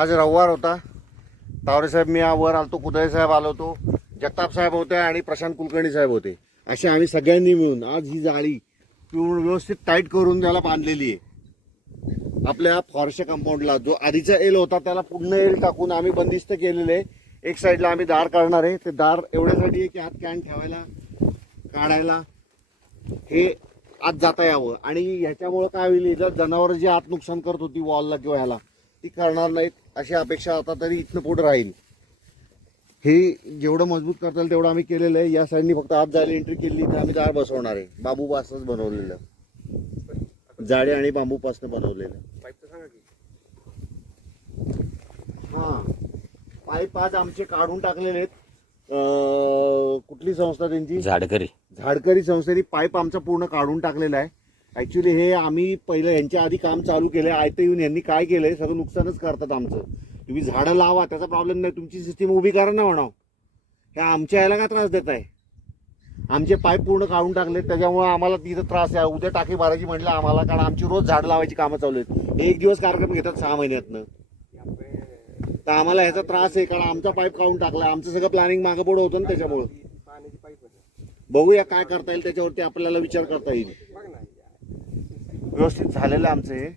आज रविवार होता. तावरे साहेब मी वर आलतो. कुदळे साहेब आलो होतो. जगताप साहेब होते आणि प्रशांत कुलकर्णी साहेब होते. असे आम्ही सगळ्यांनी मिळून आज ही जाळी पिऊन व्यवस्थित टाईट करून त्याला बांधलेली आहे. आपल्या फॉरेस्ट कंपाऊंडला जो आधीचा एल होता त्याला पूर्ण एल टाकून आम्ही बंदिस्त केलेले आहे. एक साईडला आम्ही दार काढणार आहे. ते दार एवढ्यासाठी आहे की आत कॅन ठेवायला काढायला हे आत जाता यावं. आणि ह्याच्यामुळं काय होईल जर जनावर जी आत नुकसान करत होती वॉलला किंवा ह्याला ती करणार नाहीत अशी अपेक्षा आता तरी इथनं पुढे राहील. हे जेवढं मजबूत करता येईल तेवढं आम्ही केलेलं आहे. या साईडनी फक्त आत जायला एंट्री केली तर आम्ही दार बसवणार आहे. बांबू पासूनच बनवलेलं. जाळे आणि बांबू पासून बनवलेलं. पाईपचं सांगा की. हा. पाईप आज आमचे काढून टाकलेले आहेत. अं, कुठली संस्था त्यांची? झाडकरी. झाडकरी संस्थेने पाईप आमचा पूर्ण काढून टाकलेला आहे. ऍक्च्युली हे आम्ही पहिलं यांच्या आधी काम चालू केलं आयतं येऊन यांनी काय केलंय? सगळं नुकसानच करतात आमचं. तुम्ही झाडं लावा त्याचा प्रॉब्लेम नाही. तुमची सिस्टीम उभी करा ना म्हणाव. हे आमच्या याला काय त्रास देत आहे आमचे पाईप पूर्ण काढून टाकले त्याच्यामुळे आम्हाला तिथं त्रास आहे. उद्या टाकी भरायची म्हटलं आम्हाला कारण आमची रोज झाड लावायची कामं चालू आहेत. हे एक दिवस कार्यक्रम घेतात सहा महिन्यातनं. तर आम्हाला ह्याचा त्रास आहे कारण आमचा पाईप काढून टाकला आमचं सगळं प्लॅनिंग मागं पुढं होतं ना त्याच्यामुळं. बघूया काय करता येईल त्याच्यावरती आपल्याला विचार करता येईल. व्यवस्थित झालेलं आमचं हे.